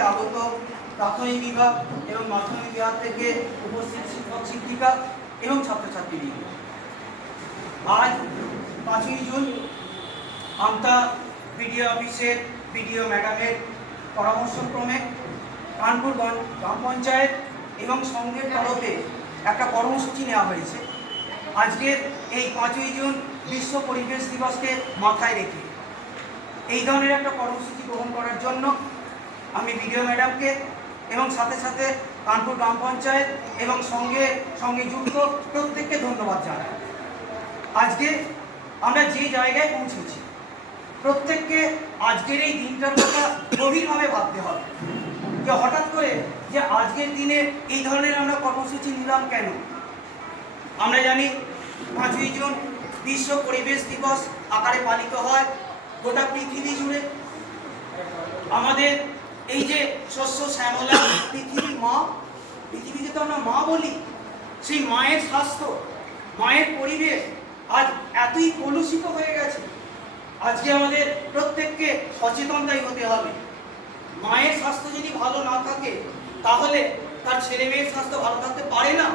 থেকে আগত প্রাথমিক বিভাগ এবং মাধ্যমিক বিভাগ থেকে উপস্থিত শিক্ষক, শিক্ষিকা এবং ছাত্রছাত্রীবৃন্দ আজ পাঁচই জুন আমতা বিডিও অফিসের বিডিও ম্যাডামের পরামর্শক্রমে কানপুর গ্রাম পঞ্চায়েত এবং সংঘের তরফে একটা কর্মসূচি নেওয়া হয়েছে। আজকের এই পাঁচই জুন বিশ্ব পরিবেশ দিবসকে মাথায় রেখে এই ধরনের একটা কর্মসূচি গ্রহণ করার জন্য আমি বিডিও ম্যাডামকে এবং সাথে সাথে কানপুর গ্রাম পঞ্চায়েত এবং সঙ্গে সঙ্গে যুক্ত প্রত্যেককে ধন্যবাদ জানাই। আজকে আমরা যে জায়গায় পৌঁছেছি, প্রত্যেককে আজকের এই দিনটার কথা গভীরভাবে ভাবতে হবে। যে হঠাৎ করে যে আজকের দিনে এই ধরনের আমরা কর্মসূচি নিলাম কেন? আমরা জানি পাঁচই জুন বিশ্ব পরিবেশ দিবস আকারে পালিত হয় গোটা পৃথিবী জুড়ে। আমাদের এই যে শস্য, শ্যামলা পৃথিবীর মা, পৃথিবীকে তো আমরা মা বলি। সেই মায়ের স্বাস্থ্য, মায়ের পরিবেশ আজ এতই কলুষিত হয়ে গেছে। আজকে আমাদের প্রত্যেককে সচেতনতাই হতে হবে। মায়ের স্বাস্থ্য যদি ভালো না থাকে, তাহলে তার ছেলে মেয়ের স্বাস্থ্য ভালো থাকতে পারে না।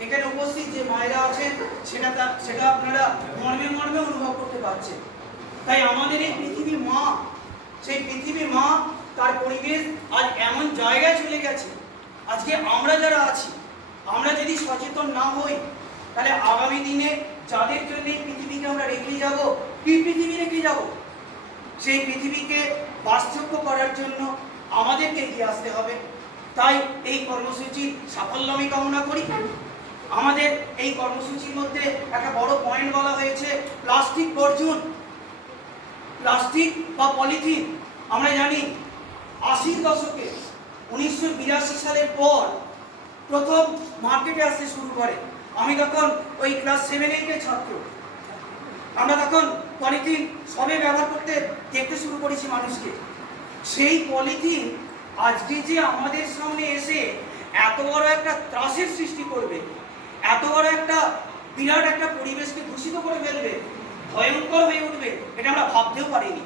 এখানে উপস্থিত যে মায়েরা আছেন, সেটা তা- সেটা আপনারা মর্মে মর্মে অনুভব করতে পারছেন। তাই আমাদের এই পৃথিবীর মা, সেই পৃথিবীর মা তার পরিবেশ আজ এমন জায়গায় চলে গেছে। আজকে আমরা যারা আছি, আমরা যদি সচেতন না হই, তাহলে আগামী দিনে যাদের জন্য পৃথিবীকে আমরা রেখে যাব, কি পৃথিবী রেখে যাব? সেই পৃথিবীকে বাসযোগ্য করার জন্য আমাদেরকে এগিয়ে আসতে হবে। তাই এই কর্মসূচির সাফল্য আমি কামনা করি। আমাদের এই কর্মসূচির মধ্যে একটা বড় পয়েন্ট বলা হয়েছে, প্লাস্টিক বর্জন। প্লাস্টিক বা পলিথিন, আমরা জানি আশির দশকে উনিশশো বিরাশি সালের পর প্রথম মার্কেটে আসতে শুরু করে। আমি তখন ওই ক্লাস সেভেন এইটের ছাত্র। আমরা তখন পলিথিন সবে ব্যবহার করতে দেখতে শুরু করেছি মানুষকে। সেই পলিথিন আজকে যে আমাদের সামনে এসে এত বড় একটা ত্রাসের সৃষ্টি করবে, এত বড় একটা বিরাট একটা পরিবেশকে দূষিত করে ফেলবে, ভয়ঙ্কর হয়ে উঠবে, এটা আমরা ভাবতেও পারিনি।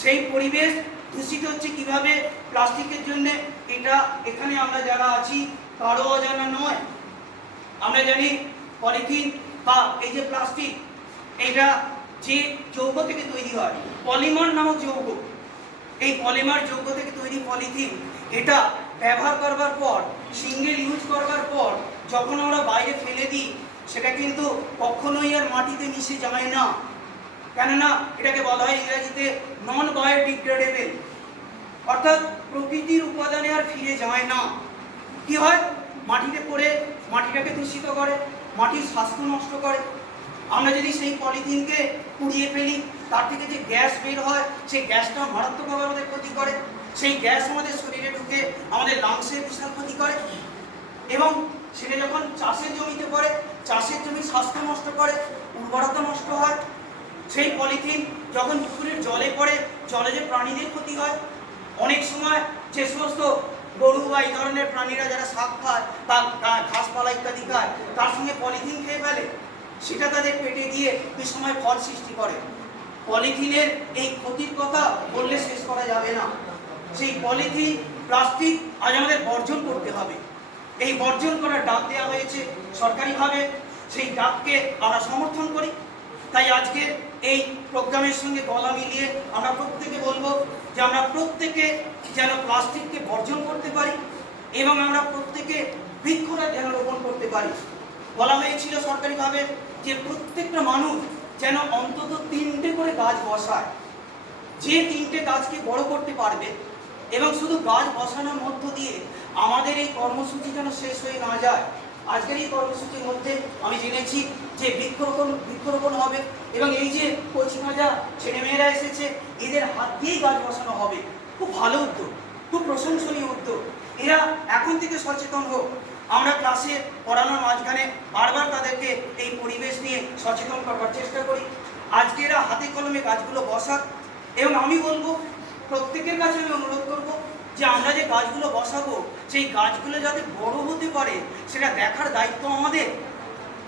সেই পরিবেশ দূষিত হচ্ছে কীভাবে প্লাস্টিকের জন্য? এটা এখানে আমরা যারা আছি কারও অজানা নয়। আমরা জানি পলিথিন বা এই যে প্লাস্টিক, এটা যে যৌগ থেকে তৈরি হয়, পলিমার নামক যৌগ। এই পলিমার যৌগ থেকে তৈরি পলিথিন, এটা ব্যবহার করবার পর, সিঙ্গেল ইউজ করবার পর, যখন আমরা বাইরে ফেলে দিই, সেটা কিন্তু কখনোই আর মাটিতে মিশে যায় না। কেননা এটাকে বলা হয় ইংরেজিতে নন বায়োডিগ্রেডেবল অর্থাৎ প্রকৃতির উপাদানে আর ফিরে যায় না। কি হয়? মাটিতে পড়ে, মাটিটাকে দূষিত করে, মাটির স্বাস্থ্য নষ্ট করে। আমরা যদি সেই পলিথিনকে পুড়িয়ে ফেলি, তার থেকে যে গ্যাস বের হয়, সেই গ্যাসটা মারাত্মকভাবে আমাদের ক্ষতি করে। সেই গ্যাস আমাদের শরীরে ঢুকে আমাদের লাংসের বিশাল ক্ষতি করে। এবং সেটা যখন চাষের জমিতে পড়ে, চাষের জমি স্বাস্থ্য নষ্ট করে, উর্বরতা নষ্ট হয় সেই পলিথিন যখন পুকুরের জলে পড়ে, জলে যে প্রাণীদের ক্ষতি হয়, অনেক সময় যে সমস্ত গরু বা এই ধরনের প্রাণীরা যারা শাক খায় বা ঘাসপালা ইত্যাদি খায়, তার সঙ্গে পলিথিন খেয়ে ফেলে, সেটা তাদের পেটে গিয়ে বিষময় ফল সৃষ্টি করে। পলিথিনের এই ক্ষতির কথা বললে শেষ করা যাবে না। সেই পলিথিন, প্লাস্টিক আজ আমাদের বর্জন করতে হবে। এই বর্জন করার ডাক দেওয়া হয়েছে সরকারিভাবে। সেই ডাককে আমরা সমর্থন করি। তাই আজকের এই প্রোগ্রামের সঙ্গে গলা মিলিয়ে আমরা প্রত্যেকে বলব যে আমরা প্রত্যেকে যেন প্লাস্টিককে বর্জন করতে পারি এবং আমরা প্রত্যেকে বৃক্ষরা যেন রোপণ করতে পারি। বলা হয়েছিল সরকারিভাবে যে প্রত্যেকটা মানুষ যেন অন্তত তিনটে করে গাছ বসায়। যে তিনটে গাছকে বড় করতে পারবে এবং শুধু গাছ বসানোর মধ্য দিয়ে আমাদের এই কর্মসূচি যেন শেষ হয়ে না যায়। আজকের এই কর্মসূচির মধ্যে আমি জেনেছি যে বৃক্ষরোপণ বৃক্ষরোপণ হবে এবং এই যে কচিমাজা ছেলেমেয়েরা এসেছে, এদের হাত দিয়েই গাছ বসানো হবে। খুব ভালো উদ্যোগ, খুব প্রশংসনীয় উদ্যোগ। এরা এখন থেকে সচেতন হোক। আমরা ক্লাসে পড়ানোর মাঝখানে বারবার তাদেরকে এই পরিবেশ নিয়ে সচেতন করবার চেষ্টা করি। আজকে এরা হাতে কলমে গাছগুলো বসাক এবং আমি বলব, প্রত্যেকের কাছে আমি অনুরোধ করব যে আমরা যে গাছগুলো বসাবো, সেই গাছগুলো যাতে বড় হতে পারে, সেটা দেখার দায়িত্ব আমাদের।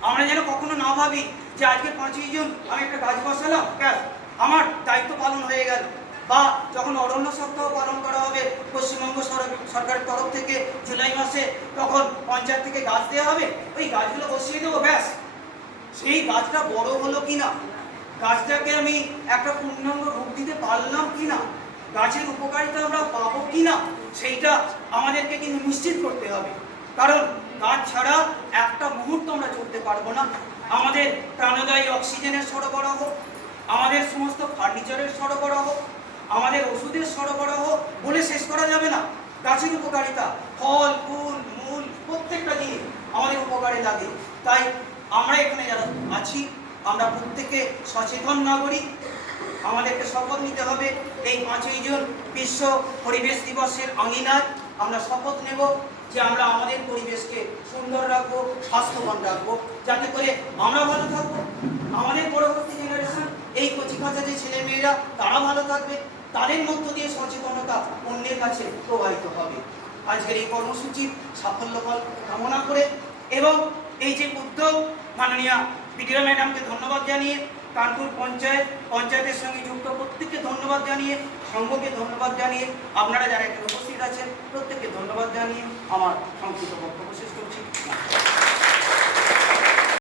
আমরা যেন কখনো না ভাবি যে আজকে পাঁচই জন আমি একটা গাছ বসালাম, ব্যাস, আমার দায়িত্ব পালন হয়ে গেল। বা যখন অরণ্য সপ্তাহ পালন করা হবে, পশ্চিমবঙ্গ সরকারের তরফ থেকে জুলাই মাসে, তখন পঞ্চায়েত থেকে গাছ দেওয়া হবে, ওই গাছগুলো বসিয়ে দেবো, ব্যাস। সেই গাছটা বড় হলো কিনা? গাছটাকে আমি একটা পূর্ণাঙ্গ রূপ দিতে পারলাম কিনা? গাছের উপকারিতা আমরা পাবো কি না সেইটা আমাদেরকে কিন্তু নিশ্চিত করতে হবে। কারণ গাছ ছাড়া একটা মুহূর্ত আমরা চলতে পারব না। আমাদের প্রাণদায়ী অক্সিজেনের সরবরাহ, আমাদের সমস্ত ফার্নিচারের সরবরাহ, আমাদের ওষুধের সরবরাহ বলে শেষ করা যাবে না। গাছের উপকারিতা, ফল, ফুল, মূল, প্রত্যেকটা জিনিস আমাদের উপকারে লাগে। তাই আমরা এখানে যারা আছি, আমরা প্রত্যেকে সচেতন নাগরিক। আমাদেরকে শপথ নিতে হবে। এই পাঁচই জুন বিশ্ব পরিবেশ দিবসের আঙিনায় আমরা শপথ নেব যে আমরা আমাদের পরিবেশকে সুন্দর রাখব, স্বাস্থ্যবান রাখব, যাতে করে আমরা ভালো থাকব। আমাদের পরবর্তী জেনারেশন এই কচিকাঁচা যে ছেলে মেয়েরা তারা ভালো থাকবে। তাদের মধ্য দিয়ে সচেতনতা অন্যের কাছে প্রবাহিত হবে। আজকের এই কর্মসূচির সাফল্য ফল কামনা করে এবং এই যে উদ্যোগ মাননীয়া বিডিও ম্যাডামকে ধন্যবাদ জানিয়ে কানপুর পঞ্চায়েত, পঞ্চায়েতের সঙ্গে যুক্ত। প্রত্যেককে ধন্যবাদ জানিয়ে, সংঘকে ধন্যবাদ জানিয়ে আপনারা যারা এখানে উপস্থিত আছেন, প্রত্যেককে ধন্যবাদ জানিয়ে আমার সংক্ষিপ্ত বক্তব্য শেষ করছি।